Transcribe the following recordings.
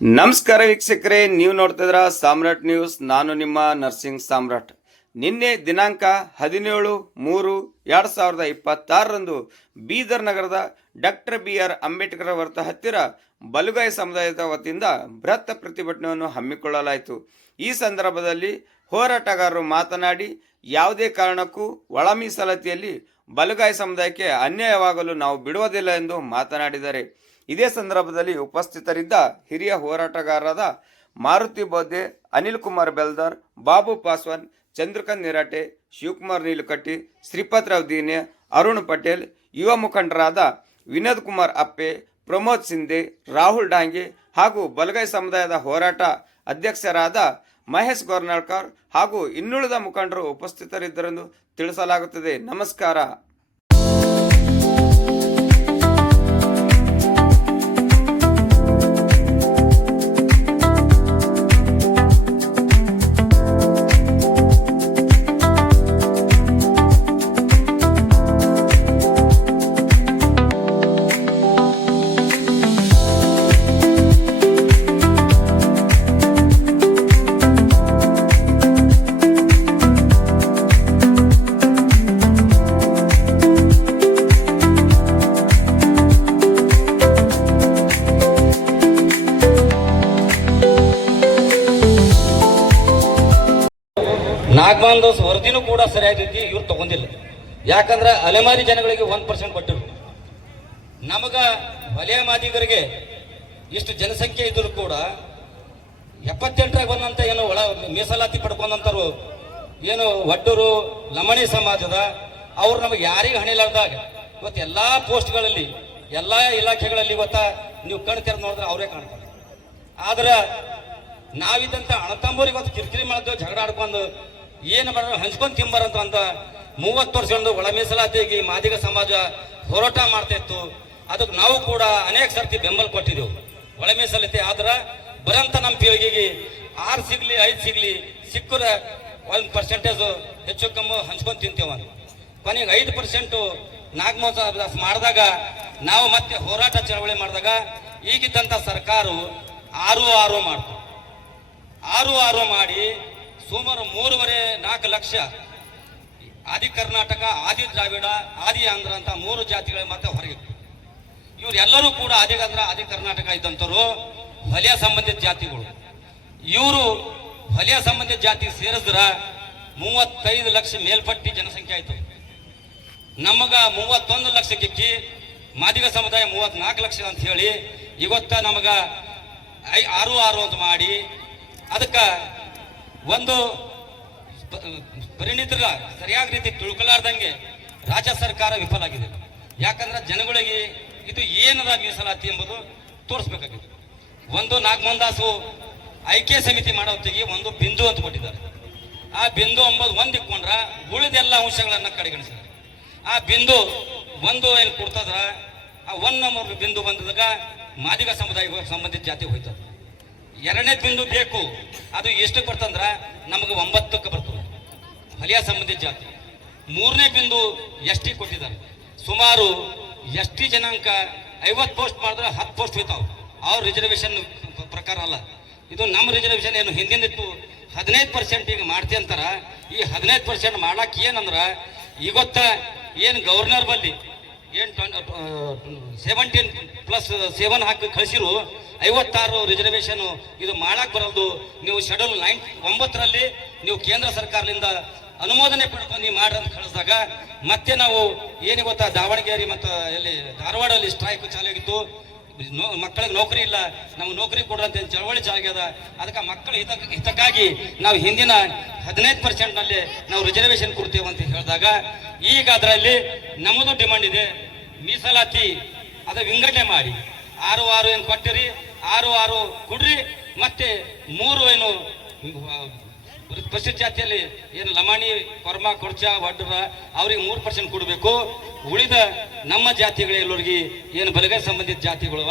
ನಮಸ್ಕಾರ ವೀಕ್ಷಕರೇ, ನೀವು ನೋಡ್ತಿದ್ರ ಸಾಮ್ರಾಟ್ ನ್ಯೂಸ್. ನಾನು ನಿಮ್ಮ ನರ್ಸಿಂಗ್ ಸಾಮ್ರಾಟ್. ನಿನ್ನೆ ದಿನಾಂಕ 17/3/2026 ಬೀದರ್ ನಗರದ ಡಾಕ್ಟರ್ BR ಅಂಬೇಡ್ಕರ್ ವೃತ್ತ ಹತ್ತಿರ ಬಲುಗಾಯಿ ಸಮುದಾಯದ ವತಿಯಿಂದ ಬೃಹತ್ ಪ್ರತಿಭಟನೆಯನ್ನು ಹಮ್ಮಿಕೊಳ್ಳಲಾಯಿತು. ಈ ಸಂದರ್ಭದಲ್ಲಿ ಹೋರಾಟಗಾರರು ಮಾತನಾಡಿ, ಯಾವುದೇ ಕಾರಣಕ್ಕೂ ಒಳ ಮೀಸಲಾತಿಯಲ್ಲಿ ಬಲುಗಾಯಿ ಸಮುದಾಯಕ್ಕೆ ಅನ್ಯಾಯವಾಗಲು ನಾವು ಬಿಡುವುದಿಲ್ಲ ಎಂದು ಮಾತನಾಡಿದ್ದಾರೆ. ಇದೇ ಸಂದರ್ಭದಲ್ಲಿ ಉಪಸ್ಥಿತರಿದ್ದ ಹಿರಿಯ ಹೋರಾಟಗಾರರಾದ ಮಾರುತಿ ಬೋಧೆ, ಅನಿಲ್ ಕುಮಾರ್ ಬೆಲ್ದಾರ್, ಬಾಬು ಪಾಸ್ವಾನ್, ಚಂದ್ರಕಾಂತ್ ನಿರಾಟೆ, ಶಿವಕುಮಾರ್ ನೀಲಕಟ್ಟಿ, ಶ್ರೀಪತ್ ರಾವ್ ದೀನೆ, ಅರುಣ್ ಪಟೇಲ್, ಯುವ ಮುಖಂಡರಾದ ವಿನೋದ್ ಕುಮಾರ್ ಅಪ್ಪೆ, ಪ್ರಮೋದ್ ಸಿಂಧೆ, ರಾಹುಲ್ ಡಾಂಗೆ ಹಾಗೂ ಬಲಗಾಯಿ ಸಮುದಾಯದ ಹೋರಾಟ ಅಧ್ಯಕ್ಷರಾದ ಮಹೇಶ್ ಗೋರ್ನಾಳ್ಕರ್ ಹಾಗೂ ಇನ್ನುಳಿದ ಮುಖಂಡರು ಉಪಸ್ಥಿತರಿದ್ದರೆಂದು ತಿಳಿಸಲಾಗುತ್ತದೆ. ನಮಸ್ಕಾರ. ನಾಗಮಾನ್ ದಾಸ್ ವರದಿನೂ ಕೂಡ ಸರಿಯಾಗಿ ಇವ್ರು ತಗೊಂಡಿಲ್ಲ. ಯಾಕಂದ್ರೆ ಅಲೆಮಾರಿ ಜನಗಳಿಗೆ 1% ಕೊಟ್ಟರು. ನಮಗ ವಲಯ ಮಾದಿಗರಿಗೆ ಇಷ್ಟು ಜನಸಂಖ್ಯೆ ಇದ್ರೂ ಕೂಡ 78ರಾಗ ಬಂದಂತ ಏನು ಒಳ ಮೀಸಲಾತಿ ಪಡ್ಕೊಂಡಂತರು ಏನು ಒಡ್ಡೂರು ಲಮಣಿ ಸಮಾಜದ ಅವ್ರು ನಮಗೆ ಯಾರಿಗೆ ಹಣಿಲಾರ್ದಾಗ ಇವತ್ತು ಎಲ್ಲಾ ಪೋಸ್ಟ್ಗಳಲ್ಲಿ ಎಲ್ಲಾ ಇಲಾಖೆಗಳಲ್ಲಿ ಇವತ್ತ ನೀವು ಕಣ್ ತೆರೆದು ನೋಡಿದ್ರೆ ಅವರೇ ಕಾಣ್ತಾರೆ. ಆದ್ರೆ ನಾವಿದ್ದಂತ ಅಣ್ಣತಮ್ಮವ್ರಿಗೆ ಇವತ್ತು ಕಿರಿಕಿರಿ ಮಾಡಿದ್ವಿ, ಜಗಳ ಆಡ್ಕೊಂಡು ಏನು ಮಾಡೋದು ಹಂಚ್ಕೊಂಡು ತಿಂಬಾರಂತ ಅಂತ 30 ವರ್ಷದಿಂದ ಒಳ ಮೀಸಲಾತಿಗೆ ಮಾದಿಗ ಸಮಾಜ ಹೋರಾಟ ಮಾಡ್ತಾ ಇತ್ತು. ಅದಕ್ಕೆ ನಾವು ಕೂಡ ಅನೇಕ ಸರ್ತಿ ಬೆಂಬಲ ಕೊಟ್ಟಿದ್ದೆವು ಒಳ ಮೀಸಲಾತಿ. ಆದ್ರೆ ಬರಂತ ನಮ್ಮ ಪೀಳಿಗೆಗೆ 6 ಸಿಗ್ಲಿ 5 ಸಿಗ್ಲಿ ಸಿಕ್ಕರ 1% ಹೆಚ್ಚು ಕಮ್ಮಿ ಹಂಚ್ಕೊಂಡು ತಿಂತೇವ. ಕೊನೆಗೆ 5% ನಾಗಮೋತ್ಸವ ಮಾಡಿದಾಗ ನಾವು ಮತ್ತೆ ಹೋರಾಟ ಚಳವಳಿ ಮಾಡಿದಾಗ ಈಗಿದ್ದಂಥ ಸರ್ಕಾರ 6 ಮಾಡ್ತು. 6 ಮಾಡಿ ಸುಮಾರು 3.5-4 ಲಕ್ಷ ಆದಿ ಕರ್ನಾಟಕ, ಆದಿ ದ್ರಾವಿಡ, ಆದಿ ಆಂಧ್ರ ಅಂತ 3 ಜಾತಿಗಳು ಮತ್ತೆ ಹೊರಗೆ. ಇವರೆಲ್ಲರೂ ಕೂಡ ಆದಿ ಕರ್ನಾಟಕ ಇದ್ದಂಥವ್ರು ವಲಯ ಸಂಬಂಧಿತ ಜಾತಿಗಳು. ಇವರು ವಲಯ ಸಂಬಂಧಿತ ಜಾತಿ ಸೇರಿದ್ರ 35 ಲಕ್ಷ ಮೇಲ್ಪಟ್ಟಿ ಜನಸಂಖ್ಯೆ ಆಯ್ತು. ನಮಗ 31 ಲಕ್ಷ ಕಿಕ್ಕಿ, ಮಾದಿಗ ಸಮುದಾಯ 34 ಲಕ್ಷ ಅಂತ ಹೇಳಿ ಇವತ್ತ ನಮಗ 6 ಅಂತ ಮಾಡಿ ಅದಕ್ಕೆ ಒಂದು ಪರಿಣಿತರ ಸರಿಯಾದ ರೀತಿ ತಿಳ್ಕೊಲಾರ್ದಂಗೆ ರಾಜ್ಯ ಸರ್ಕಾರ ವಿಫಲ ಆಗಿದೆ. ಯಾಕಂದ್ರೆ ಜನಗಳಿಗೆ ಇದು ಏನದ ಮೀಸಲಾತಿ ಎಂಬುದು ತೋರಿಸ್ಬೇಕಾಗಿದೆ. ಒಂದು ನಾಗಮೋಹನ್ ದಾಸು ಆಯ್ಕೆ ಸಮಿತಿ ಮಾಡೋ ಹೊತ್ತಿಗೆ ಒಂದು ಬಿಂದು ಅಂತ ಕೊಟ್ಟಿದ್ದಾರೆ. ಆ ಬಿಂದು ಎಂಬುದು ಒಂದು ಇಟ್ಕೊಂಡ್ರ ಉಳಿದೆಲ್ಲ ಅಂಶಗಳನ್ನ ಕಡೆಗಣಿಸಿದ್ದಾರೆ. ಆ ಬಿಂದು ಒಂದು ಏನು ಕೊಡ್ತದ್ರ ಆ 1 ನಂಬರ್ ಬಿಂದು ಬಂದಾಗ ಮಾದಿಗ ಸಮುದಾಯ ಸಂಬಂಧಿತ ಜಾತಿ ಹೋಯ್ತದೆ. 2ನೇ ಬಿಂದು ಬೇಕು, ಅದು ಎಷ್ಟು ಬರ್ತಂದ್ರ ನಮಗೆ 9ಕ್ಕೆ ಬರ್ತದೆ ವಲಯ ಸಂಬಂಧಿತ ಜಾತಿ. 3ನೇ ಬಿಂದು ST ಕೊಟ್ಟಿದ್ದಾರೆ. ಸುಮಾರು ST ಜನಾಂಕ 50 ಪೋಸ್ಟ್ ಮಾಡಿದ್ರೆ 10 ಪೋಸ್ಟ್ ಹೋಯ್ತಾವ. ಅವ್ರ ರಿಸರ್ವೇಶನ್ ಪ್ರಕಾರ ಅಲ್ಲ. ಇದು ನಮ್ಮ ರಿಸರ್ವೇಶನ್ ಏನು ಹಿಂದಿನಿತ್ತು 15% ಈಗ ಮಾಡ್ತಿ ಅಂತಾರ. ಈ 15% ಮಾಡಕ್ ಏನಂದ್ರ ಇವತ್ತ ಏನು ಗವರ್ನರ್ ಬಲ್ಲಿ ಏನು 17+7 ಹಾಕಿ ಕಳಿಸಿರು 56 ರಿಸರ್ವೇಶನ್ ಇದು ಮಾಡಕ್ ಬರಲ್ದು. ನೀವು ಶೆಡ್ಯೂಲ್ 9ರಲ್ಲಿ ನೀವು ಕೇಂದ್ರ ಸರ್ಕಾರದಿಂದ ಅನುಮೋದನೆ ಪಡ್ಕೊಂಡು ನೀವು ಮಾಡ್ರಿ ಅಂತ ಕಳಿಸಿದಾಗ ಮತ್ತೆ ನಾವು ಏನು ಗೊತ್ತಾ, ದಾವಣಗೆರೆ ಮತ್ತು ಎಲ್ಲಿ ಧಾರವಾಡಲ್ಲಿ ಸ್ಟ್ರೈಕ್ ಚಾಲಾಗಿತ್ತು. ಮಕ್ಕಳಿಗೆ ನೌಕರಿ ಇಲ್ಲ, ನಾವು ನೌಕರಿ ಕೊಡ್ರಂತ ಚಳವಳಿ ಚಾಲಾಗ್ಯದ. ಅದಕ್ಕೆ ಮಕ್ಕಳ ಹಿತಕ್ಕಾಗಿ ನಾವು ಹಿಂದಿನ 15%ನಲ್ಲಿ ನಾವು ರಿಸರ್ವೇಶನ್ ಕೊಡ್ತೇವೆ ಅಂತ ಹೇಳಿದಾಗ ಈಗ ಅದರಲ್ಲಿ ನಮ್ಮದು ಡಿಮಾಂಡ್ ಇದೆ. ಮೀಸಲಾತಿ ಅದು ವಿಂಗಡಣೆ ಮಾಡಿ 6 ಏನು ಕೊಟ್ಟಿರಿ, 6 ಕೊಡ್ರಿ. ಮತ್ತೆ 3 ಏನು ಪರಿಶಿಷ್ಟ ಜಾತಿಯಲ್ಲಿ ಏನು ಲಮಾಣಿ, ಕೊರ್ಮ, ಕೊಡ್ಚ, ವಡ್ರ ಅವ್ರಿಗೆ 3% ಕೊಡಬೇಕು. ಉಳಿದ ನಮ್ಮ ಜಾತಿಗಳೆಲ್ಲರಿಗೆ ಏನು ಬಲಗಾಯಿ ಸಂಬಂಧಿತ ಜಾತಿಗಳು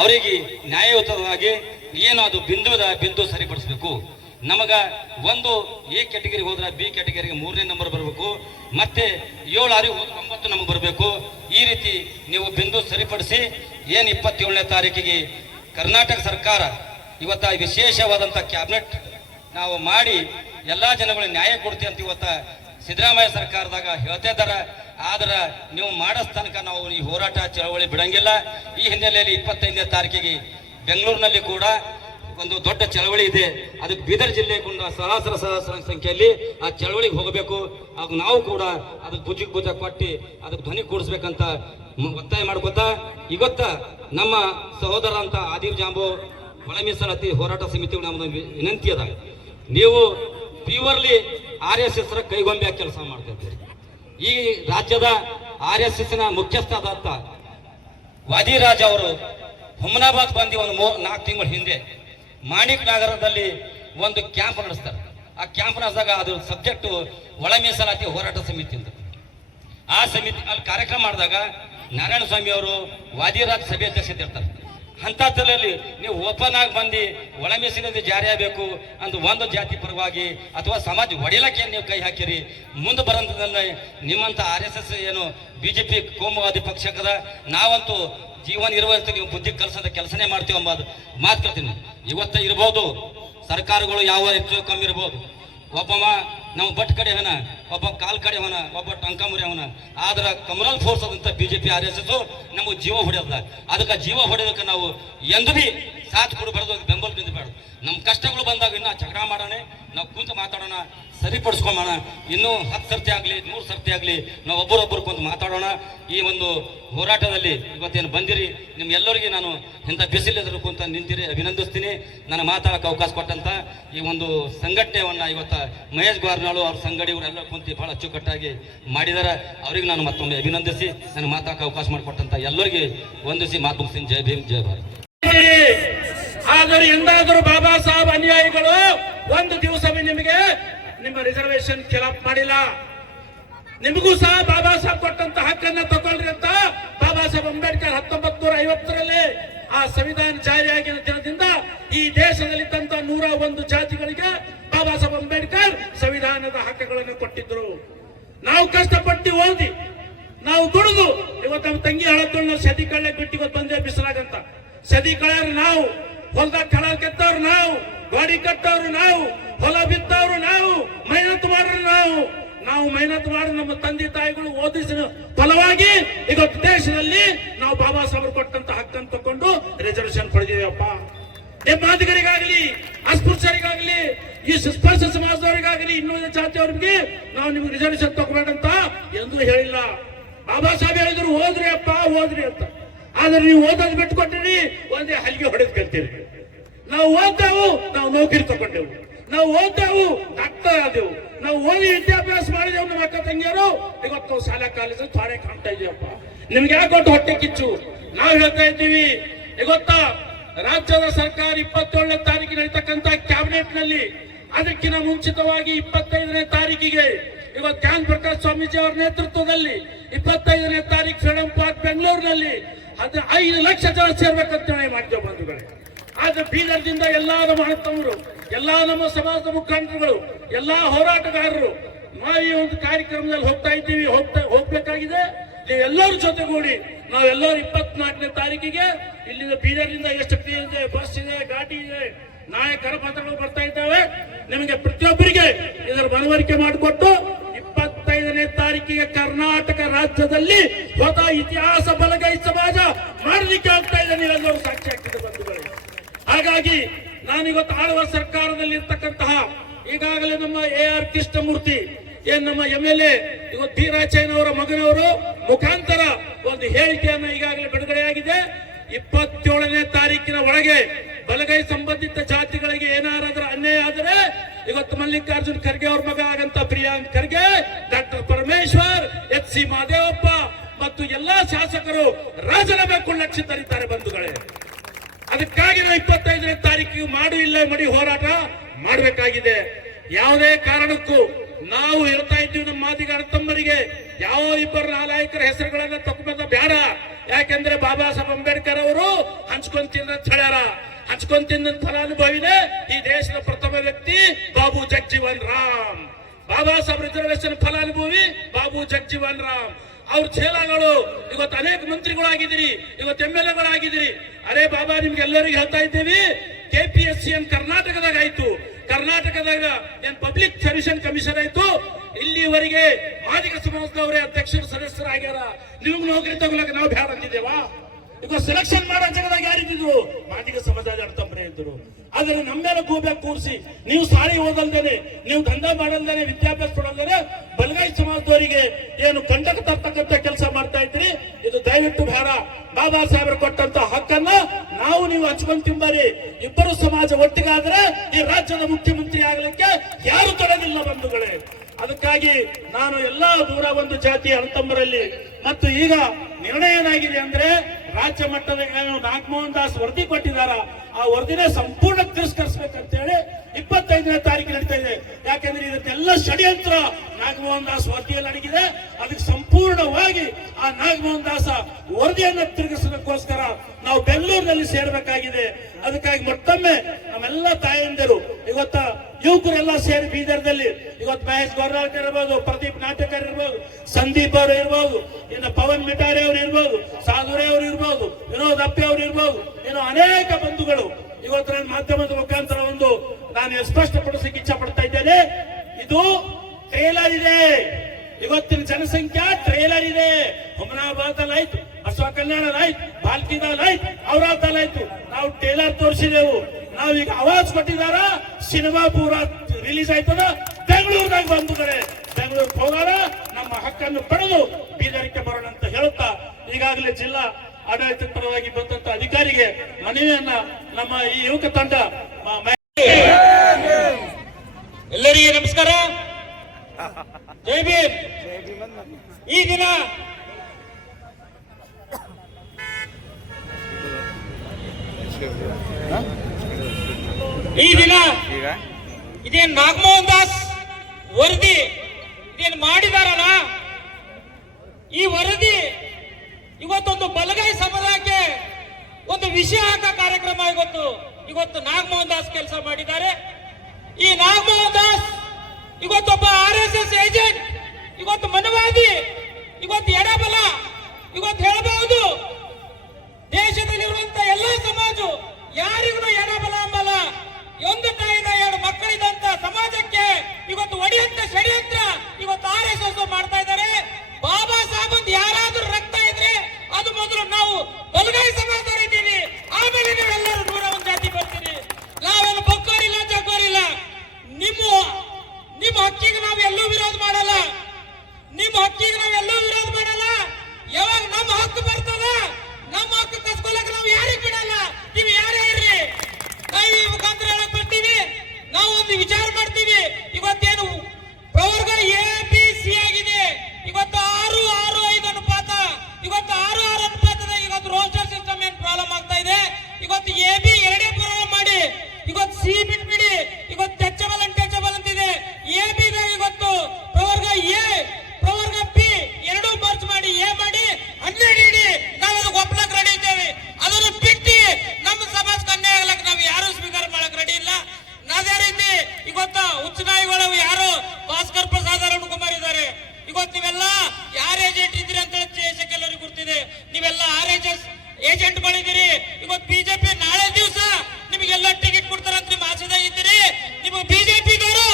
ಅವರಿಗೆ ನ್ಯಾಯಯುತವಾಗಿ ಏನು ಅದು ಬಿಂದು ಸರಿಪಡಿಸ್ಬೇಕು. ನಮಗ ಒಂದು ಎ ಕ್ಯಾಟಗರಿ ಹೋದ್ರೆ ಬಿ ಕ್ಯಾಟಗರಿಗೆ 3ನೇ ನಂಬರ್ ಬರಬೇಕು. ಮತ್ತೆ 7 6 9 ನಮಗೆ ಬರಬೇಕು. ಈ ರೀತಿ ನೀವು ಬಿಂದು ಸರಿಪಡಿಸಿ ಏನು 27ನೇ ತಾರೀಕಿಗೆ ಕರ್ನಾಟಕ ಸರ್ಕಾರ ಇವತ್ತ ವಿಶೇಷವಾದಂಥ ಕ್ಯಾಬಿನೆಟ್ ನಾವು ಮಾಡಿ ಎಲ್ಲ ಜನಗಳಿಗೆ ನ್ಯಾಯ ಕೊಡ್ತೀವಿ ಅಂತ ಇವತ್ತ ಸಿದ್ದರಾಮಯ್ಯ ಸರ್ಕಾರದಾಗ ಹೇಳ್ತಾ ಇದ್ದಾರೆ. ಆದ್ರೆ ನೀವು ಮಾಡೋ ತನಕ ನಾವು ಈ ಹೋರಾಟ ಚಳವಳಿ ಬಿಡಂಗಿಲ್ಲ. ಈ ಹಿನ್ನೆಲೆಯಲ್ಲಿ 25ನೇ ತಾರೀಕಿಗೆ ಬೆಂಗಳೂರಿನಲ್ಲಿ ಕೂಡ ಒಂದು ದೊಡ್ಡ ಚಳವಳಿ ಇದೆ. ಅದಕ್ಕೆ ಬೀದರ್ ಜಿಲ್ಲೆಗೊಂಡ ಸಹಸ್ರ ಸಂಖ್ಯೆಯಲ್ಲಿ ಆ ಚಳವಳಿಗೆ ಹೋಗಬೇಕು. ಆಗ ನಾವು ಕೂಡ ಅದಕ್ಕೆ ಭುಜ ಕೊಟ್ಟು ಅದಕ್ಕೆ ಧ್ವನಿ ಕೂಡಿಸ್ಬೇಕಂತ ಒತ್ತಾಯ ಮಾಡ್ಕೊತಾ ಇವತ್ತ ನಮ್ಮ ಸಹೋದರ ಅಂತ ಆದಿರ್ ಜಾಂಬು ಒಳ ಮೀಸಲಾತಿ ಹೋರಾಟ ಸಮಿತಿ ನಮ್ಮದು ವಿನಂತಿ ಅದ. ನೀವು ಪ್ಯೂರ್ಲಿ RSS ಕೈಗೊಂಬೆ ಕೆಲಸ ಮಾಡ್ತಾ ಇದ್ದೀರಿ. ಈ ರಾಜ್ಯದ RSS ಮುಖ್ಯಸ್ಥ ಆದಂತ ವಾದಿರಾಜ್ ಅವರು ಹುಮನಾಬಾದ್ ಬಂದು ಒಂದು 4 ತಿಂಗಳ ಹಿಂದೆ ಮಾಣಿಕ್ ನಗರದಲ್ಲಿ ಒಂದು ಕ್ಯಾಂಪ್ ನಡೆಸ್ತಾರೆ. ಆ ಕ್ಯಾಂಪ್ ನಡೆಸಿದಾಗ ಅದು ಸಬ್ಜೆಕ್ಟು ಒಳ ಮೀಸಲಾತಿ ಹೋರಾಟ ಸಮಿತಿ ಅಂತ. ಆ ಸಮಿತಿ ಅಲ್ಲಿ ಕಾರ್ಯಕ್ರಮ ಮಾಡಿದಾಗ ನಾರಾಯಣ ಸ್ವಾಮಿ ಅವರು ವಾದಿರಾಜ್ ಸಭೆ ಅಧ್ಯಕ್ಷತೆ ಇರ್ತಾರೆ. ಅಂಥದ್ರಲ್ಲಿ ನೀವು ಓಪನ್ ಆಗಿ ಬಂದು ಒಳ ಮೀಸಲಾತಿ ಜಾರಿ ಆಗಬೇಕು ಅಂತ ಒಂದು ಜಾತಿ ಪರವಾಗಿ ಅಥವಾ ಸಮಾಜ ಒಡೆಯಲಕ್ಕೆ ನೀವು ಕೈ ಹಾಕಿರಿ. ಮುಂದೆ ಬರೋಂಥದ್ದನ್ನು ನಿಮ್ಮಂಥ RSS ಏನು BJP ಕೋಮುವಾದಿ ಪಕ್ಷಕ್ಕದ ನಾವಂತೂ ಜೀವನ ಇರುವಂತ ನೀವು ಬುದ್ಧಿ ಕಲಿಸೋದ ಕೆಲಸನೇ ಮಾಡ್ತೀವಿ ಎಂಬುದು ಮಾತು ಕೇಳ್ತೀನಿ. ಇವತ್ತ ಇರ್ಬೋದು ಸರ್ಕಾರಗಳು ಯಾವ ಹೆಚ್ಚು ಕಮ್ಮಿ ಇರ್ಬೋದು. ಒಬ್ಬವ ನಾವು ಬಟ್ ಕಡೆ ಅವನ, ಒಬ್ಬ ಕಾಲ್ ಕಡೆ ಅವನ, ಒಬ್ಬ ಟಂಕ ಮುರಿ ಅವನ. ಆದ್ರೆ ಕಮರಲ್ ಫೋರ್ಸ್ ಆದಂತ BJP RSS ನಮಗೆ ಜೀವ ಹೊಡೆಯೋದ. ಅದಕ್ಕೆ ಜೀವ ಹೊಡೆಯೋದಕ್ಕೆ ನಾವು ಎಂದು ಭೀ ಸಾಥ್ ಕೊಡಬಾರ್ದು, ಬೆಂಬಲ ನಿಂದಬಾರ್ದು. ನಮ್ಮ ಕಷ್ಟಗಳು ಬಂದಾಗ ಇನ್ನ ಜಗಳ ಮಾಡೋಣ, ನಾವು ಕುಂತು ಮಾತಾಡೋಣ, ಸರಿಪಡಿಸ್ಕೊಂಬೋಣ. ಇನ್ನೂ 10 ಸರ್ತಿ ಆಗಲಿ 100 ಸರ್ತಿ ಆಗಲಿ ನಾವು ಒಬ್ಬರೊಬ್ಬರು ಕುಂತು ಮಾತಾಡೋಣ. ಈ ಒಂದು ಹೋರಾಟದಲ್ಲಿ ಇವತ್ತೇನು ಬಂದಿರಿ ನಿಮ್ಗೆಲ್ಲರಿಗೆ ನಾನು ಇಂಥ ಬಿಸಿಲೆದ್ರು ಕುಂತ ನಿಂತಿರಿ ಅಭಿನಂದಿಸ್ತೀನಿ. ನಾನು ಮಾತಾಡೋಕೆ ಅವಕಾಶ ಕೊಟ್ಟಂತ ಈ ಒಂದು ಸಂಘಟನೆಯನ್ನ ಇವತ್ತ ಮಹೇಶ್ ಗಾರ್ನಾಳು ಅವ್ರ ಸಂಗಡಿಯವರೆಲ್ಲ ಕುಂತು ಬಹಳ ಅಚ್ಚುಕಟ್ಟಾಗಿ ಮಾಡಿದ್ದಾರೆ. ಅವ್ರಿಗೆ ನಾನು ಮತ್ತೊಮ್ಮೆ ಅಭಿನಂದಿಸಿ ನಾನು ಮಾತಾಡೋಕೆ ಅವಕಾಶ ಮಾಡಿಕೊಟ್ಟಂತ ಎಲ್ಲರಿಗೆ ವಂದಿಸಿ ಮಾತು ಮುಗಿಸ್ತೀನಿ. ಜೈ ಭೀಮ್, ಜೈ ಭಾರತ್. ಆದರೆ ಎಂದಾದರೂ ಬಾಬಾ ಸಾಹೇಬ್ ಅನುಯಾಯಿಗಳು ಒಂದು ದಿವಸವೇ ನಿಮಗೆ ನಿಮ್ಮ ರಿಸರ್ವೇಶನ್ ಖಿಲಾಫ್ ಮಾಡಿಲ್ಲ. ನಿಮಗೂ ಸಹ ಬಾಬಾ ಸಾಹೇಬ್ ಕೊಟ್ಟಂತ ಹಕ್ಕನ್ನ ತಗೊಳ್ರಿ ಅಂತ ಬಾಬಾ ಸಾಹೇಬ್ ಅಂಬೇಡ್ಕರ್ 1950ರಲ್ಲಿ ಆ ಸಂವಿಧಾನ ಜಾರಿಯಾಗಿನ ದಿನದಿಂದ ಈ ದೇಶದಲ್ಲಿದ್ದಂತ 101 ಜಾತಿಗಳಿಗೆ ಬಾಬಾ ಸಾಹೇಬ್ ಅಂಬೇಡ್ಕರ್ ಸಂವಿಧಾನದ ಹಕ್ಕುಗಳನ್ನು ಕೊಟ್ಟಿದ್ರು. ನಾವು ಕಷ್ಟಪಟ್ಟು ಓದಿ, ನಾವು ದುಡಿದು ಇವತ್ತು ನಮ್ಮ ತಂಗಿ ಹಳತ್ತೋಳು ನಾವು ಸದಿ ಕಳ್ಳೆ ಬಿಟ್ಟು ಇವತ್ತು ಬಂದೇ ಬಿಸಲಾಗಂತ. ಸದಿ ಕಳೆಯರು ನಾವು, ಹೊಲದಾಗ ಕಳ ಕೆತ್ತವ್ರು ನಾವು, ಗಾಡಿ ಕಟ್ಟವ್ರು ನಾವು, ಹೊಲ ಬಿತ್ತವ್ರು ನಾವು, ಮೆಹನತ್ ಮಾಡ್ರಿ ನಾವು ಮೆಹನತ್ ಮಾಡಿ ನಮ್ಮ ತಂದೆ ತಾಯಿಗಳು ಓದಿಸಿದ ಫಲವಾಗಿ ಇವತ್ತು ದೇಶದಲ್ಲಿ ನಾವು ಬಾಬಾ ಸಾಹೇಬ್ ಕೊಟ್ಟಂತ ಹಕ್ಕನ್ನು ತಕೊಂಡು ರಿಸರ್ವೇಶನ್ ಪಡೆದಿವಪ್ಪ. ನಿಮ್ಮ ಮಾದಿಗರಿಗಾಗಲಿ, ಅಸ್ಪೃಶ್ಯರಿಗಾಗಲಿ, ಈ ಸ್ಪರ್ಶ ಸಮಾಜದವರಿಗಾಗಲಿ, ಇನ್ನೊಂದು ಜಾತಿಯವರಿಗೆ ನಾವು ನಿಮ್ಗೆ ರಿಸರ್ವೇಶನ್ ತಗೋಬೇಕಂತ ಎಂದೂ ಹೇಳಿಲ್ಲ. ಬಾಬಾ ಸಾಹೇಬ್ ಹೇಳಿದ್ರು ಓದ್ರಿ ಅಪ್ಪ ಓದ್ರಿ ಅಂತ. ಆದ್ರೆ ನೀವು ಓದೋದು ಬಿಟ್ಕೊಟ್ಟಿರಿ, ಒಂದೇ ಹಲಿಗೆ ಹೊಡೆದು ಕಲ್ತೀರಿ. ನಾವು ಓದ್ದೆವು, ನಾವು ನೌಕರಿ ತಗೊಂಡೆವು. ನಾವು ಓದ್ದೆವು, ಡಾಕ್ಟರ್ ಆದೆವು. ನಾವು ಓದಿ ವಿದ್ಯಾಭ್ಯಾಸ ಮಾಡಿದೆವು. ನಮ್ಮ ಅಕ್ಕ ತಂಗಿಯರು ಇವತ್ತು ನಾವು ಶಾಲಾ ಕಾಲೇಜ್ ತಾನೇ ಕಾಣ್ತಾ ಇದೀವಪ್ಪ. ನಿಮ್ಗೆ ಯಾಕೆ ಕೊಟ್ಟು ಹೊಟ್ಟೆ ಕಿಚ್ಚು? ನಾವು ಹೇಳ್ತಾ ಇದ್ದೀವಿ, ಗೊತ್ತಾ ರಾಜ್ಯದ ಸರ್ಕಾರ 27ನೇ ತಾರೀಕಿಗೆ ನಡೀತಕ್ಕಂತ ಕ್ಯಾಬಿನೆಟ್ ನಲ್ಲಿ ಅದಕ್ಕಿಂತ ಮುಂಚಿತವಾಗಿ 25ನೇ ತಾರೀಕಿಗೆ ಇವತ್ತು ಜ್ಞಾನ ಪ್ರಕಾಶ್ ಸ್ವಾಮೀಜಿ ಅವರ ನೇತೃತ್ವದಲ್ಲಿ 25ನೇ ತಾರೀಕು ಫ್ರೀಡಂ ಪಾರ್ಕ್ ಬೆಂಗಳೂರಿನಲ್ಲಿ 5 ಲಕ್ಷ ಜನ ಸೇರ್ಬೇಕಂತ ಮಾಡಿದ್ದೇವೆ ಬಂಧುಗಳೇ. ಆದ್ರೆ ಬೀದರ್ದಿಂದ ಎಲ್ಲಾ ನಮ್ಮ ಅಣ್ಣತಮ್ಮರು, ಎಲ್ಲಾ ನಮ್ಮ ಸಮಾಜದ ಮುಖಂಡರುಗಳು, ಎಲ್ಲಾ ಹೋರಾಟಗಾರರು ನಾವು ಈ ಒಂದು ಕಾರ್ಯಕ್ರಮದಲ್ಲಿ ಹೋಗ್ತಾ ಇದ್ದೀವಿ, ಹೋಗ್ಬೇಕಾಗಿದೆ. ನೀವೆಲ್ಲರ ಜೊತೆಗೂಡಿ ನಾವೆಲ್ಲರೂ 24ನೇ ತಾರೀಕಿಗೆ ಇಲ್ಲಿಂದ ಬೀದರ್ನಿಂದ ಎಷ್ಟು ಫ್ರೀ ಇದೆ, ಬಸ್ ಇದೆ, ಗಾಡಿ ಇದೆ, ನಾಳೆ ಕರಪತ್ರಗಳು ಬರ್ತಾ ಇದ್ದಾವೆ. ನಿಮಗೆ ಪ್ರತಿಯೊಬ್ಬರಿಗೆ ಇದರ ಮನವರಿಕೆ ಮಾಡಿಕೊಟ್ಟು 25ನೇ ತಾರೀಕಿಗೆ ಕರ್ನಾಟಕ ರಾಜ್ಯದಲ್ಲಿ ಹೊಸ ಇತಿಹಾಸ ಬಲಗೈ ಸಮಾಜ ಮಾಡಲಿಕ್ಕೆ ಆಗ್ತಾ ಇದೆ. ನೀವೆಲ್ಲರೂ ಸಾಕ್ಷಿ ಆಗ್ತಿದೆ ಬಂಧುಗಳೇ. ಹಾಗಾಗಿ ನಾನಿವತ್ತು ಆಳುವ ಸರ್ಕಾರದಲ್ಲಿ ಇರ್ತಕ್ಕಂತಹ ಈಗಾಗಲೇ ನಮ್ಮ AR ಕೃಷ್ಣಮೂರ್ತಿ ಏನ್ ನಮ್ಮ MLA ಇವತ್ತು ಧೀರಾಚಯ್ಯನವರ ಮಗನವರು ಮುಖಾಂತರ ಒಂದು ಹೇಳಿಕೆಯನ್ನ ಈಗಾಗಲೇ ಬಿಡುಗಡೆಯಾಗಿದೆ. 27ನೇ ತಾರೀಕಿನ ಒಳಗೆ ಬಲಗೈ ಸಂಬಂಧಿತ ಜಾತಿಗಳಿಗೆ ಏನಾರಾದ್ರೂ ಅನ್ಯಾಯ ಆದರೆ ಇವತ್ತು ಮಲ್ಲಿಕಾರ್ಜುನ್ ಖರ್ಗೆ ಅವ್ರ ಮಗ ಆಗಂತ ಪ್ರಿಯಾಂಕ್ ಖರ್ಗೆ, ಡಾಕ್ಟರ್ ಪರಮೇಶ್ವರ್, HC ಮಾದೇವಪ್ಪ ಮತ್ತು ಎಲ್ಲಾ ಶಾಸಕರು ರಾಜೀನಾಮೆ ಕೊಳ್ಳಕ್ಷಿತರಿದ್ದಾರೆ ಬಂಧುಗಳೇ. ಅದಕ್ಕಾಗಿ ನಾವು 25ನೇ ತಾರೀಕಿಗೆ ಮಾಡು ಇಲ್ಲ ಮಡಿ ಹೋರಾಟ ಮಾಡಬೇಕಾಗಿದೆ. ಯಾವುದೇ ಕಾರಣಕ್ಕೂ ನಾವು ಹೇಳ್ತಾ ಇದ್ದೀವಿ ನಮ್ಮ ಮಾದಿಗ ತಮ್ಮರಿಗೆ ಯಾವ ಇಬ್ಬರು ನಾಲಾಯಕರ ಹೆಸರುಗಳನ್ನ ತಗೊಂಡ ಬೇಡ. ಯಾಕೆಂದ್ರೆ ಬಾಬಾ ಸಾಹೇಬ್ ಅಂಬೇಡ್ಕರ್ ಅವರು ಹಂಚ್ಕೊಂಡ್ ತಿಂದ ಹೇಳ್ಯಾರ. ಹಂಚ್ಕೊಂಡ್ ತಿಂದ ಫಲಾನುಭವಿನೇ ಈ ದೇಶದ ಪ್ರಥಮ ವ್ಯಕ್ತಿ ಬಾಬು ಜಗಜೀವನ್ ರಾಮ್. ಬಾಬಾ ಸಾಹೇಬ್ ರಿಸರ್ವೇಶನ್ ಫಲಾನುಭವಿ ಬಾಬು ಜಗಜೀವನ್ ರಾಮ್. ಅವ್ರ ಚೇಲಾಗಳು ಇವತ್ತು ಅನೇಕ ಮಂತ್ರಿಗಳಾಗಿದ್ದೀರಿ, ಇವತ್ತು MLA ಗಳಾಗಿದ್ದೀರಿ. ಅರೆ ಬಾಬಾ ನಿಮ್ಗೆ ಎಲ್ಲರಿಗೂ ಹೇಳ್ತಾ ಇದ್ದೀವಿ, KPSC ಏನ್ ಕರ್ನಾಟಕದಾಗ ಆಯ್ತು, ಕರ್ನಾಟಕದಾಗ ಏನ್ ಪಬ್ಲಿಕ್ ಸರ್ವಿಸ್ ಕಮಿಷನ್ ಆಯ್ತು, ಇಲ್ಲಿವರೆಗೆ ಮಾದಿಗ ಸಮಾಜದವರೇ ಅಧ್ಯಕ್ಷರು ಸದಸ್ಯರಾಗ್ಯಾರ. ನಿಮ್ಗೆ ನೌಕರಿ ತಗೊಳಕ್ ನಾವು ಬ್ಯಾಡ ಅಂತಿದ್ದೇವಾ? ಈಗ ಸೆಲೆಕ್ಷನ್ ಮಾಡೋ ಜಗದಾಗ ಯಾರಿದ್ರು? ಮಾದಿಗ ಸಮಾಜದ ಅಣ್ತಂಬ್ರೆ ಇದ್ರು. ಆದ್ರೆ ನಮ್ಮ ಮೇಲೆ ಗೋಬ್ಯಾಗ ಕೂರಿಸಿ ನೀವು ಸಾರಿ ಓದಲ್ದೇನೆ, ನೀವು ದಂಧೆ ಮಾಡಲ್ದೇನೆ, ವಿದ್ಯಾಭ್ಯಾಸ ಕೊಡಲ್ದೇನೆ ಬಲಗಾಯಿ ಸಮಾಜದವರಿಗೆ ಏನು ಕಂಟಕ ತರ್ತಕ್ಕಂಥ ಕೆಲಸ ಮಾಡ್ತಾ ಇದ್ರಿ. ಇದು ದಯವಿಟ್ಟು ಬೇಡ. ಬಾಬಾ ಸಾಹೇಬರು ಕೊಟ್ಟಂತ ಹಕ್ಕನ್ನ ನಾವು ನೀವು ಹಂಚ್ಕೊಂಡ್ ತಿಂಬರಿ. ಇಬ್ಬರು ಸಮಾಜ ಒಟ್ಟಿಗಾದ್ರೆ ಈ ರಾಜ್ಯದ ಮುಖ್ಯಮಂತ್ರಿ ಆಗ್ಲಿಕ್ಕೆ ಯಾರು ತೊಡಗಿಲ್ಲ ಬಂಧುಗಳೇ. ಅದಕ್ಕಾಗಿ ನಾನು ಎಲ್ಲಾ ದೂರ ಒಂದು ಜಾತಿಯ ಅಣ್ತಂಬರಲ್ಲಿ ಮತ್ತು ಈಗ ನಿರ್ಣಯ ಏನಾಗಿದೆ ಅಂದ್ರೆ ರಾಜ್ಯ ಮಟ್ಟದ ನಾಗಮೋಹನ್ ದಾಸ್ ವರದಿ ಕೊಟ್ಟಿದಾರ, ಆ ವರದಿನೇ ಸಂಪೂರ್ಣ ತಿರಸ್ಕರಿಸಬೇಕಂತ ಹೇಳಿ 25ನೇ ತಾರೀಕು ನಡೀತಾ ಇದೆ. ಯಾಕಂದ್ರೆ ಇದಕ್ಕೆಲ್ಲ ಷಡ್ಯಂತ್ರ ನಾಗಮೋಹನ್ ದಾಸ್ ವರದಿಯಲ್ಲಿ ಅಡಗಿದೆ. ಅದಕ್ಕೆ ಸಂಪೂರ್ಣವಾಗಿ ಆ ನಾಗಮೋಹನ್ ದಾಸ ವರದಿಯನ್ನು ತಿರುಗಿಸೋದಕ್ಕೋಸ್ಕರ ನಾವು ಬೆಂಗಳೂರಿನಲ್ಲಿ ಸೇರಬೇಕಾಗಿದೆ. ಅದಕ್ಕಾಗಿ ಮತ್ತೊಮ್ಮೆ ನಮ್ಮೆಲ್ಲ ತಾಯಂದಿರು ಇವತ್ತ ಯುವಕರೆಲ್ಲ ಸೇರಿ ಬೀದರ್ದಲ್ಲಿ ಇವತ್ತು ಮಹೇಶ್ ಗೋರ್ನಾಳ್ಕರ್ ಇರ್ಬೋದು, ಪ್ರದೀಪ್ ನಾಟ್ಯಕರ್ ಇರ್ಬೋದು, ಸಂದೀಪ್ ಅವರು ಇರ್ಬೋದು, ಇನ್ನು ಪವನ್ ಮಿಟಾರಿ ಅವರು ಇರ್ಬೋದು, ಸಾಧುರೇ ಅವರು ಇರ್ಬೋದು, ವಿನೋದ್ ಅಪ್ಪೆ ಅವರು ಇರ್ಬೋದು, ಇನ್ನು ಅನೇಕ ಬಂಧುಗಳು ಇವತ್ತು ನನ್ನ ಮಾಧ್ಯಮದ ಮುಖಾಂತರ ಒಂದು ನಾನು ಸ್ಪಷ್ಟಪಡಿಸಲಿಕ್ಕೆ ಇಚ್ಛೆ ಪಡ್ತಾ ಇದ್ದೇನೆ. ಇದು ಟ್ರೇಲರ್ ಇದೆ. ಇವತ್ತಿನ ಜನಸಂಖ್ಯಾ ಟ್ರೇಲರ್ ಇದೆ. ಹುಮನಾಬಾದಲ್ಲಿ ಆಯ್ತು, ಬಸವ ಕಲ್ಯಾಣದಲ್ಲಿ ಆಯ್ತು, ಬಾಲ್ಕಿದಲ್ಲಿ ಆಯ್ತು, ಔರಾದಲ್ಲಿ ಆಯ್ತು. ನಾವು ಟ್ರೇಲರ್ ತೋರಿಸಿದೆವು. ನಾವೀಗ ಆವಾಜ್ ಕೊಟ್ಟಿದಾರ, ಸಿನಿಮಾ ಪೂರ ರಿಲೀಸ್ ಆಯ್ತದ. ಬೆಂಗಳೂರಿನಾಗ ಬಂಧುಗಳೇ, ಬೆಂಗಳೂರಿಗೆ ಹೋಗೋಣ, ನಮ್ಮ ಹಕ್ಕನ್ನು ಪಡೆದು ಬೀದರ್ಗೆ ಬರೋಣ ಅಂತ ಹೇಳುತ್ತಾ ಈಗಾಗಲೇ ಜಿಲ್ಲಾ ಆಡಳಿತ ಪರವಾಗಿ ಬಂದಂತ ಅಧಿಕಾರಿಗೆ ಮನವಿಯನ್ನ ನಮ್ಮ ಈ ಯುವಕ ತಂಡ ಎಲ್ಲರಿಗೆ ನಮಸ್ಕಾರ, ಜೈ ಭೀಮ್. ಈ ದಿನ ಇದೇನ್ ನಾಗಮೋಹನ್ ದಾಸ್ ವರದಿ ಇದೇನ್ ಮಾಡಿದಾರಲ್ಲ, ಈ ವರದಿ ಇವತ್ತೊಂದು ಬಲಗೈ ಸಮುದಾಯಕ್ಕೆ ಒಂದು ವಿಷಯ ಹಾಕ ಕಾರ್ಯಕ್ರಮ. ಇವತ್ತು ನಾಗಮೋಹನ್ ದಾಸ್ ಕೆಲಸ ಮಾಡಿದ್ದಾರೆ. ಈ ನಾಗಮೋಹನ್ ದಾಸ್ ಇವತ್ತೊಬ್ಬ RSS ಏಜೆಂಟ್, ಇವತ್ತು ಮನವಾದಿ, ಇವತ್ತು ಎಡಬಲ, ಇವತ್ತು ಹೇಳಬಹುದು ದೇಶದಲ್ಲಿರುವಂತ ಎಲ್ಲ ಸಮಾಜ ಯಾರಿಗೂ ಎಡಬಲ ಅಂಬಲ, ಒಂದು ತಾಯಿದ ಎರಡು ಮಕ್ಕಳಿದಂತ ಸಮಾಜಕ್ಕೆ ಇವತ್ತು ಒಡೆಯಂತ ಷಡ್ಯಂತ್ರ ಇವತ್ತು RSS ಮಾಡ್ತಾ ಇದ್ದಾರೆ. ಬಾಬಾ ಸಾಹೇಬ್ ಯಾರಾದ್ರೂ ರಕ್ತ ಇದ್ರೆ ಅದು ಮೊದಲು ನಾವು ಬಲಗೈ ಸಮಾಜದವರು ಇದ್ದೀವಿ, ಆಮೇಲೆ ನೀವೆಲ್ಲರೂ 101 ಜಾತಿ ಬರ್ತೀರಿ. ನಾವೇನು ಬಗ್ಗೋರಿಲ್ಲ ಜಗ್ಗೋರಿಲ್ಲ. ನಿಮ್ಮ ಹಕ್ಕಿಗೆ ನಾವು ಎಲ್ಲೂ ವಿರೋಧ ಮಾಡಲ್ಲ. ನಿಮ್ಮ ಹಕ್ಕಿಗೆ ನಾವು ಎಲ್ಲೂ ವಿರೋಧ ಮಾಡಲ್ಲ. ಯಾವಾಗ ನಮ್ಮ ಹಕ್ಕು ಬರ್ತದ, ನಮ್ಮ ಹಕ್ಕು ಕಸ್ಕೊಳಕ್ ನಾವು ಯಾರಿಗೆ ಬಿಡಲ್ಲ. ನೀವು ಯಾರೇ ಇರ್ರಿ, ನಾವು ಈ ಮುಖಾಂತರ ಹೇಳಕ್ ಬರ್ತೀವಿ. ನಾವು ಒಂದು ವಿಚಾರ ಮಾಡ್ತೀವಿ. ಇವತ್ತೇನು ಪ್ರವರ್ಗ ABC ಆಗಿದೆ. ಇವತ್ತು 6-6-5 ಅನುಪಾತ, ಇವತ್ತು 6-6 ಅನುಪಾತದ ಇವತ್ತು ರೋಸ್ಟರ್ ಸಿಸ್ಟಮ್ ಏನ್ ಪ್ರಾಬ್ಲಮ್ ಆಗ್ತಾ ಇದೆ. ಇವತ್ತು AB ಎರಡೇ ಪ್ರಾಬ್ಲಮ್ ಮಾಡಿ ಇವತ್ತು C ಬಿಟ್ಬಿಡಿ. ಇವತ್ತು ಟಚಬಲ್ ಅಂತಿದೆ. AB ಇವತ್ತು ಪ್ರವರ್ಗ A ಪ್ರವರ್ಗ B ಎರಡೂ ಮರ್ಜ್ ಮಾಡಿ A ಮಾಡಿ 12 ಇಡಿ. ನಾವು ಅದಕ್ಕೆ ಒಪ್ಲಕ್ ರೆಡಿ ಇದ್ದೇವೆ. ಅದನ್ನು ಬಿಟ್ಟು ನಮ್ಮ ಸಮಾಜ ಕನ್ಯೆ ಆಗ್ಲಕ್ ನಾವು ಯಾರು ಸ್ವೀಕಾರ ಮಾಡಕ್ ರೆಡಿ ಇಲ್ಲ. ಅದೇ ರೀತಿ ಇವತ್ತು ಉಚ್ಚನಾಯಿಗಳು ಯಾರು ಭಾಸ್ಕರ್ ಪ್ರಸಾದ್ ಅರುಣ್ ಕುಮಾರ್ ಇದ್ದಾರೆ. ಇವತ್ತು ನೀವೆಲ್ಲ ಯಾರು ಏಜೆಂಟ್ ಇದ್ದೀರಿ ಅಂತ ದೇಶಕ್ಕೆ ಎಲ್ಲರಿಗೂ ಗುರ್ತಿದೆ. ನೀವೆಲ್ಲ RSS ಏಜೆಂಟ್ಗಳಿದ್ದೀರಿ. ಇವತ್ತು ಬಿಜೆಪಿ ನಾಳೆ ದಿವಸ ನಿಮಗೆಲ್ಲ ಟಿಕೆಟ್ ಕೊಡ್ತಾರಂತ ನಿಮ್ಮ ಆಸೆದಾಗ ಇದ್ದೀರಿ. ನಿಮ್ಮ ಬಿಜೆಪಿದವರು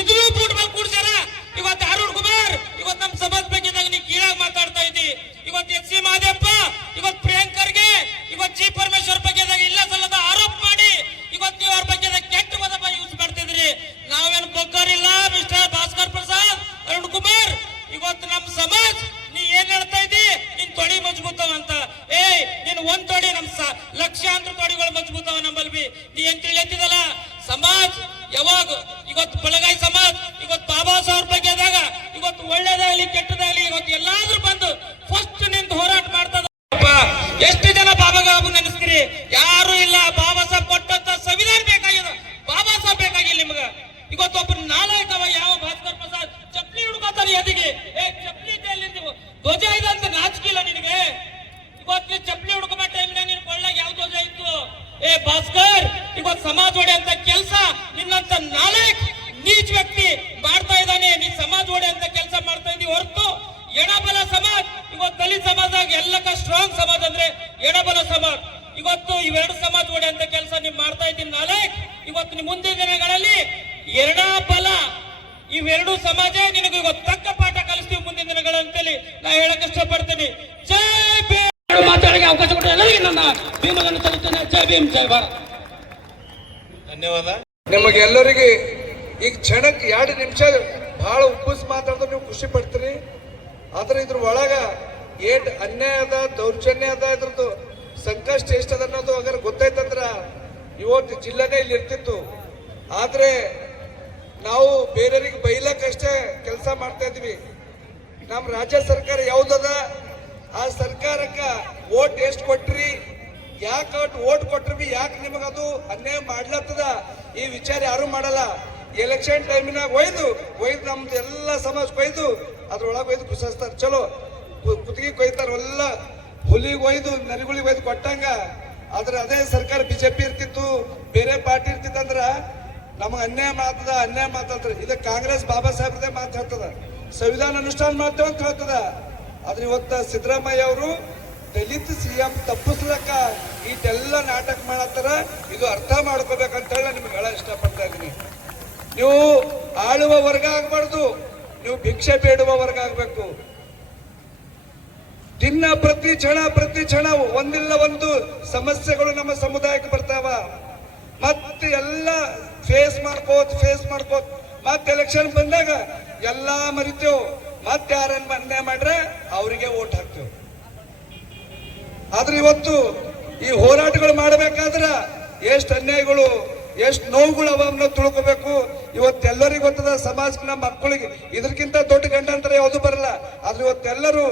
ಇದ್ರು ಬೂಟ್ ಮೇಲೆ ಕೂಡ್ಸಾರ. ಇವತ್ತು ಅರುಣ್ ಕುಮಾರ್ ಇವತ್ತು ನಮ್ಮ ಸಮಾಜ ಬಗ್ಗೆ ನೀವು ಕೀಳಾಗಿ ಮಾತಾಡ್ತಾ ಇದ್ದಿ. ಇವತ್ತು SC ಮಹದೇವಪ್ಪ, ಇವತ್ತು ಪ್ರಿಯಾಂಕರ್ಗೆ, ಇವತ್ತು G ಪರಮೇಶ್ವರ್ ಬಗ್ಗೆ ಇಲ್ಲ ಸಲ್ಲದ ಆರೋಪ ಮಾಡಿ ಇವತ್ತು ನೀವು ಅವ್ರ ಬಗ್ಗೆ ಕೆಟ್ಟ ಪದ ಯೂಸ್ ಮಾಡ್ತಿದ್ರಿ. ನಾವೇನು ಬಗ್ಗಾರಿಲ್ಲ ಮಿಸ್ಟರ್ ಭಾಸ್ಕರ್ ಪ್ರಸಾದ್ ಅರುಣ್ ಕುಮಾರ್. ಇವತ್ತು ನಮ್ಮ ಸಮಾಜ ನೀ ಏನ್ ಹೇಳ್ತಾ ಇದ್ದಿ, ನಿನ್ ತೊಡಿ ಮಜಬೂತವ ಅಂತ. ನೀನ್ ಒಂದ್ ತೊಡಿ ನಮ್ ಲಕ್ಷಾಂತರ ತೊಡಿಗಳು ಮಜಬೂತವ ನಮ್ಮಲ್ವಿ. ನೀ ಏನ್ ತಿಳಿಯತ್ತಿದಲ್ಲ ಸಮಾಜ ಯಾವಾಗ ಇವತ್ತು ಬಲಗೈ ಸಮಾಜ ಇವತ್ತು ಬಾಬಾ ಸಾಹೇಬ್ ಬಗ್ಗೆ ಆದಾಗ ಇವತ್ತು ಒಳ್ಳೇದಾಗಲಿ ಕೆಟ್ಟದಾಗಲಿ ಇವತ್ತು ಎಲ್ಲಾದ್ರೂ ಬಂದು ಫಸ್ಟ್ ನಿಂತು ಹೋರಾಟ ಮಾಡ್ತದ. ಎಷ್ಟು ಜನ ಬಾಬಾ ಸಾಹೇಬ್ ನೆನೆಸ್ತೀರಿ? ಯಾರು ಇಲ್ಲ. ಬಾಬಾ ಸಾಹೇಬ್ ಕೊಟ್ಟಂತ ಸಂವಿಧಾನ ಬೇಕಾಗಿದೆ, ಬಾಬಾ ಸಾಹೇಬ್ ಬೇಕಾಗಿಲ್ಲ ನಿಮ್ಗ. ಇವತ್ತೊಬ್ಬರು ನಾಲಾಯ್ತವ ಯಾವ ಭಾಸ್ಕರ್ ಪ್ರಸಾದ್ ಚಪ್ಲಿ ಹುಡುಕೋತಾರ ಎದಿಗೆ. ಚಪ್ಲಿ ನೀವು ಧ್ವಜ ಇದೆ ಅಂತ ನಾಚಿಕಿಲ್ಲ ನಿನಗೆ? ಇವತ್ತು ಚಪ್ಲಿ ಹುಡುಕೋ ಟೈಮ್ನ ನಿನ್ ಕೊಳ್ಳಾಗ ಯಾವ ಧ್ವಜ ಇತ್ತು? ಭಾಸ್ಕರ್ ಇವತ್ತು ಸಮಾಜ ಒಡೆ ಅಂತ ಕೆಲಸ ನಿನ್ನಂತ ನಾಲಾಯಕ್ ನೀಚ್ ವ್ಯಕ್ತಿ ಮಾಡ್ತಾ ಇದ್ದಾನೆ. ನೀ ಸಮಾಜ ಒಡೆ ಅಂತ ಕೆಲಸ ಮಾಡ್ತಾ ಇದ್ದೀವಿ ಹೊರತು ಎಡಬಲ ಸಮಾಜ. ಇವತ್ತು ದಲಿತ ಸಮಾಜದಾಗ ಎಲ್ಲಕ್ಕ ಸ್ಟ್ರಾಂಗ್ ಸಮಾಜ ಅಂದ್ರೆ ಎಡಬಲ ಸಮಾಜ. ಇವತ್ತು ಇವೆರಡು ಸಮಾಜ ಒಡೆ ಅಂತ ಕೆಲಸ ನೀವು ಮಾಡ್ತಾ ಇದ್ದೀವಿ. ಇದ್ದೀನಿ ನಾಲ್ಕು. ಇವತ್ತು ಮುಂದಿನ ದಿನಗಳಲ್ಲಿ ಎರಡಾ ಬಲ ಇವೆರಡು ಸಮಾಜ ನಿನಗೆ ಇವತ್ತು ತಕ್ಕ ಪಾಠ ಕಲಿಸ್ತೀವಿ ಮುಂದಿನ ದಿನಗಳಂತೇಳಿ ನಾ ಹೇಳಕ್ ಇಷ್ಟಪಡ್ತೀನಿ. ಜೈ ಭೀಮ್. ಮಾತಾಡಕ್ಕೆ ಅವಕಾಶ ಕೊಟ್ಟರೆ ಎಲ್ಲರಿಗೂ ನನ್ನ ಭೀಮಗಳನ್ನು ಸಲ್ಲಿಸ್ತೇನೆ. ಜೈ ಭೀಮ್, ಜೈ ಭಾರತ್. ಧನ್ಯವಾದ. ನಿಮಗೆಲ್ಲರಿಗೆ ಈಗ ಕ್ಷಣಕ್ಕೆ 2 ನಿಮಿಷ ಬಹಳ ಉಪ್ಪುಸ್ ಮಾತಾಡಿದ್ರೆ ನೀವು ಖುಷಿ ಪಡ್ತೀರಿ. ಆದ್ರೆ ಇದ್ರ ಒಳಗ ಏಟ್ ಅನ್ಯಾಯ ಅದ, ದೌರ್ಜನ್ಯ ಅದ, ಇದ್ರದ್ದು ಸಂಕಷ್ಟ ಎಷ್ಟದ ಅನ್ನೋದು ಅಗರ ಗೊತ್ತಾಯ್ತಂದ್ರ ಇವತ್ತು ಜಿಲ್ಲೆನೇ ಇಲ್ಲಿ ಇರ್ತಿತ್ತು. ಆದ್ರೆ ನಾವು ಬೇರೆಯವರಿಗೆ ಬೈಲಕ್ಕಷ್ಟೇ ಕೆಲಸ ಮಾಡ್ತಾ ಇದ್ವಿ. ನಮ್ಮ ರಾಜ್ಯ ಸರ್ಕಾರ ಯಾವ್ದದ, ಆ ಸರ್ಕಾರಕ್ಕ ಓಟ್ ಎಷ್ಟು ಕೊಟ್ರಿ, ಯಾಕೆ ಓಟ್ ಕೊಟ್ರಿ, ಯಾಕೆ ನಿಮಗದು ಅನ್ಯಾಯ ಮಾಡ್ಲತ್ತದ, ಈ ವಿಚಾರ ಯಾರು ಮಾಡಲ್ಲ. ಎಲೆಕ್ಷನ್ ಟೈಮಿನಾಗ ಒಯ್ದು ನಮ್ದು ಎಲ್ಲ ಸಮಾಜ ಕೊಯ್ದು ಅದ್ರೊಳಗೆ ಒಯ್ದು ಕುಸಿಸ್ತಾರೆ. ಚಲೋ ಕುತ್ತಿಗೆ ಕೊಯ್ತಾರ, ಎಲ್ಲ ಹುಲಿಗೆ ಒಯ್ದು ನರಿಗಳಿಗೆ ಒಯ್ದು ಕೊಟ್ಟಂಗ. ಆದ್ರೆ ಅದೇ ಸರ್ಕಾರ ಬಿಜೆಪಿ ಇರ್ತಿತ್ತು, ಬೇರೆ ಪಾರ್ಟಿ ಇರ್ತಿತ್ತಂದ್ರ ನಮಗೆ ಅನ್ಯಾಯ ಮಾತಾಡ್ತಾರೆ. ಇದು ಕಾಂಗ್ರೆಸ್ ಬಾಬಾ ಸಾಹೇಬ್ರದೇ ಮಾತು ಹೇಳ್ತದ, ಸಂವಿಧಾನ ಅನುಷ್ಠಾನ ಮಾಡ್ತೇವೆ ಅಂತ ಹೇಳ್ತದ. ಆದ್ರೆ ಇವತ್ತ ಸಿದ್ದರಾಮಯ್ಯ ಅವರು ದಲಿತ ಸಿಎಂ ತಪ್ಪಿಸ್ಲಕ್ಕ ಈಟೆಲ್ಲ ನಾಟಕ ಮಾಡತ್ತಾರ. ಇದು ಅರ್ಥ ಮಾಡ್ಕೋಬೇಕಂತ ಹೇಳಿ ನಿಮ್ಗೆ ಹೇಳ ಇಷ್ಟಪಡ್ತಾ ಇದ್ದೀನಿ. ನೀವು ಆಳುವ ವರ್ಗ ಆಗ್ಬಾರ್ದು, ನೀವು ಭಿಕ್ಷೆ ಬೇಡುವ ವರ್ಗ ಆಗ್ಬೇಕು. ದಿನ ಪ್ರತಿ ಕ್ಷಣ ಒಂದಿಲ್ಲ ಒಂದು ಸಮಸ್ಯೆಗಳು ನಮ್ಮ ಸಮುದಾಯಕ್ಕೆ ಬರ್ತಾವ. ಮತ್ತೆ ಎಲ್ಲ ಫೇಸ್ ಮಾಡ್ಕೋತ ಮತ್ತೆ ಎಲೆಕ್ಷನ್ ಬಂದಾಗ ಎಲ್ಲಾ ಮರಿತೇವ್. ಮತ್ತೆ ಯಾರನ್ನ ಅನ್ಯಾಯ ಮಾಡ್ರೆ ಅವರಿಗೆ ವೋಟ್ ಹಾಕ್ತೇವೆ. ಆದ್ರೆ ಇವತ್ತು ಈ ಹೋರಾಟಗಳು ಮಾಡಬೇಕಾದ್ರ ಎಷ್ಟು ಅನ್ಯಾಯಗಳು, ಎಷ್ಟು ನೋವುಗಳು ಅವ ಅನ್ನೋದು ತಿಳ್ಕೋಬೇಕು. ಇವತ್ತೆಲ್ಲರಿಗೂ ಗೊತ್ತದ, ಸಮಾಜಕ್ಕೆ, ನಮ್ಮ ಮಕ್ಕಳಿಗೆ ಇದಕ್ಕಿಂತ ದೊಡ್ಡ ಗಂಡಾಂತರ ಯಾವುದು ಬರಲ್ಲ. ಆದ್ರೆ ಇವತ್ತೆಲ್ಲರೂ